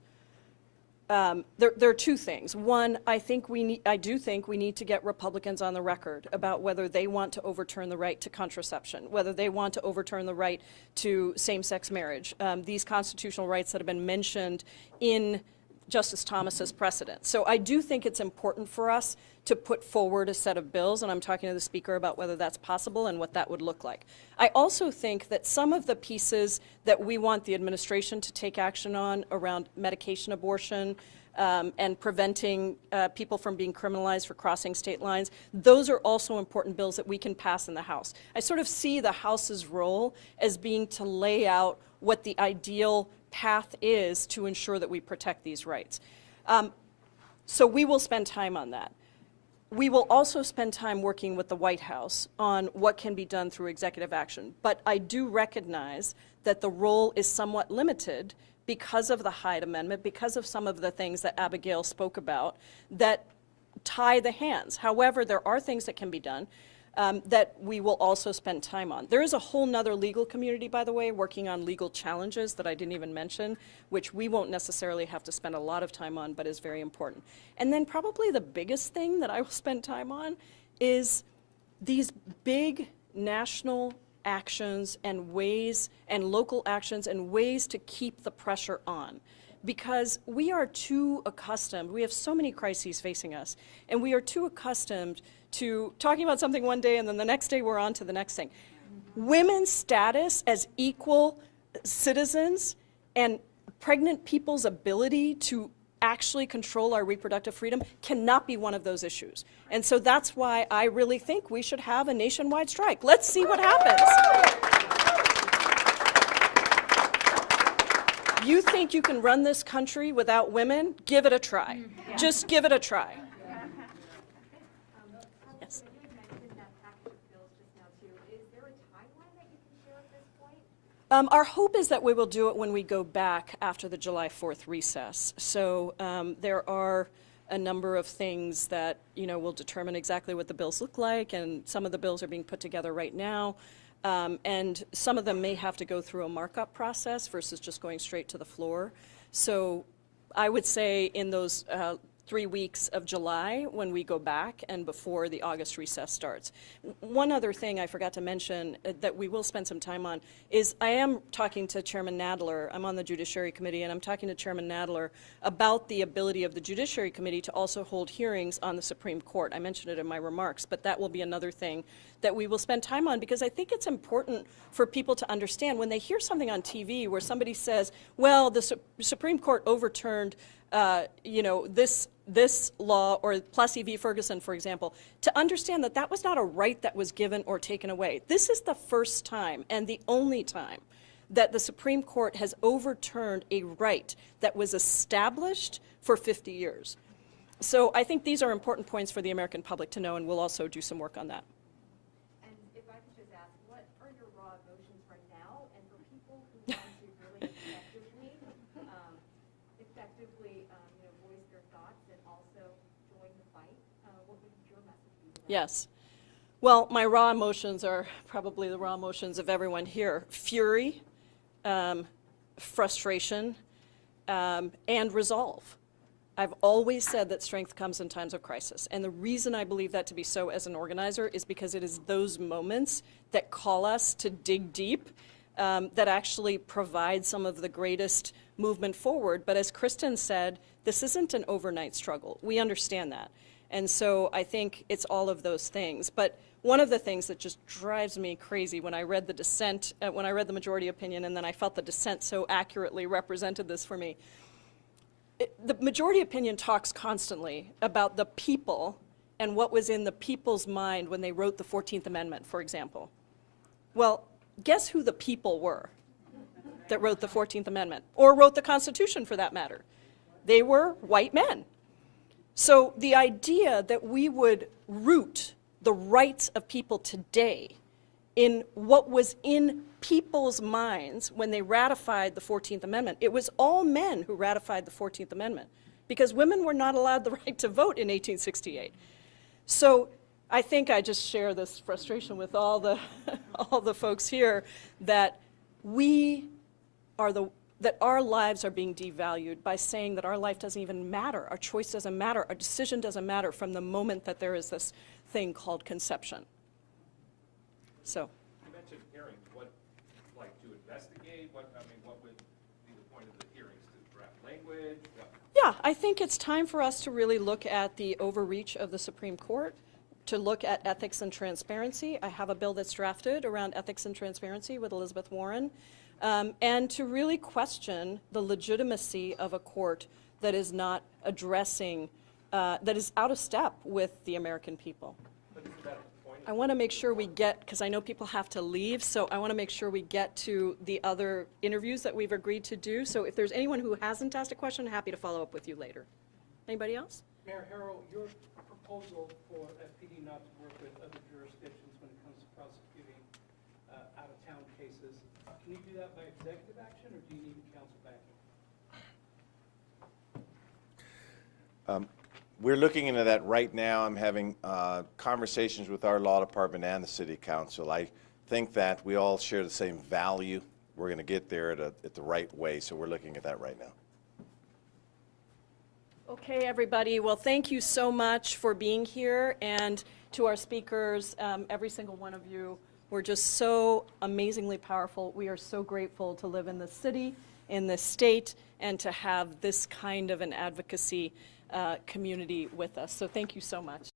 there are two things. One, I do think we need to get Republicans on the record about whether they want to overturn the right to contraception, whether they want to overturn the right to same-sex marriage, these constitutional rights that have been mentioned in Justice Thomas's precedent. So I do think it's important for us to put forward a set of bills, and I'm talking to the Speaker about whether that's possible and what that would look like. I also think that some of the pieces that we want the administration to take action on around medication abortion and preventing people from being criminalized for crossing state lines, those are also important bills that we can pass in the House. I sort of see the House's role as being to lay out what the ideal path is to ensure that we protect these rights. So we will spend time on that. We will also spend time working with the White House on what can be done through executive action. But I do recognize that the role is somewhat limited because of the Hyde Amendment, because of some of the things that Abigail spoke about that tie the hands. However, there are things that can be done that we will also spend time on. There is a whole nother legal community, by the way, working on legal challenges that I didn't even mention, which we won't necessarily have to spend a lot of time on, but is very important. And then probably the biggest thing that I will spend time on is these big national actions and ways, and local actions and ways to keep the pressure on. Because we are too accustomed, we have so many crises facing us, and we are too accustomed to talking about something one day and then the next day we're on to the next thing. Women's status as equal citizens and pregnant people's ability to actually control our reproductive freedom cannot be one of those issues. And so that's why I really think we should have a nationwide strike. Let's see what happens. You think you can run this country without women? Give it a try. Just give it a try. Yes. Our hope is that we will do it when we go back after the July 4th recess. So there are a number of things that, will determine exactly what the bills look like, and some of the bills are being put together right now. And some of them may have to go through a markup process versus just going straight to the floor. So I would say in those 3 weeks of July when we go back and before the August recess starts. One other thing I forgot to mention that we will spend some time on is I am talking to Chairman Nadler. I'm on the Judiciary Committee, and I'm talking to Chairman Nadler about the ability of the Judiciary Committee to also hold hearings on the Supreme Court. I mentioned it in my remarks, but that will be another thing that we will spend time on, because I think it's important for people to understand when they hear something on TV where somebody says, well, the Supreme Court overturned this law, or Plessy v. Ferguson, for example, to understand that that was not a right that was given or taken away. This is the first time and the only time that the Supreme Court has overturned a right that was established for 50 years. So I think these are important points for the American public to know, and we'll also do some work on that. And if I could just ask, what are your raw emotions right now? And for people who want to really effectively voice their thoughts and also join the fight, what would your message be to them? Yes. Well, my raw emotions are probably the raw emotions of everyone here. Fury, frustration, and resolve. I've always said that strength comes in times of crisis. And the reason I believe that to be so as an organizer is because it is those moments that call us to dig deep, that actually provide some of the greatest movement forward. But as Kristen said, this isn't an overnight struggle. We understand that. And so I think it's all of those things. But one of the things that just drives me crazy when I read the dissent, when I read the majority opinion, and then I felt the dissent so accurately represented this for me. The majority opinion talks constantly about the people and what was in the people's mind when they wrote the 14th Amendment, for example. Well, guess who the people were that wrote the 14th Amendment, or wrote the Constitution for that matter? They were white men. So the idea that we would root the rights of people today in what was in people's minds when they ratified the 14th Amendment. It was all men who ratified the 14th Amendment because women were not allowed the right to vote in 1868. So I think I just share this frustration with all the, all the folks here that that our lives are being devalued by saying that our life doesn't even matter, our choice doesn't matter, our decision doesn't matter from the moment that there is this thing called conception. So. You mentioned hearings. What, like, to investigate? What would be the point of the hearings? To draft language? What? Yeah, I think it's time for us to really look at the overreach of the Supreme Court, to look at ethics and transparency. I have a bill that's drafted around ethics and transparency with Elizabeth Warren, and to really question the legitimacy of a court that is not addressing, that is out of step with the American people. I want to make sure we get, because I know people have to leave, so I want to make sure we get to the other interviews that we've agreed to do. So if there's anyone who hasn't asked a question, I'm happy to follow up with you later. Anybody else? Mayor Harrell, your proposal for FPD not to work with other jurisdictions when it comes to prosecuting out-of-town cases, can you do that by executive action, or do you need council backing? We're looking into that right now. I'm having conversations with our law department and the city council. I think that we all share the same value. We're going to get there at the right way, so we're looking at that right now. Okay, everybody. Well, thank you so much for being here, and to our speakers, every single one of you. We're just so amazingly powerful. We are so grateful to live in this city, in this state, and to have this kind of an advocacy community with us. So thank you so much.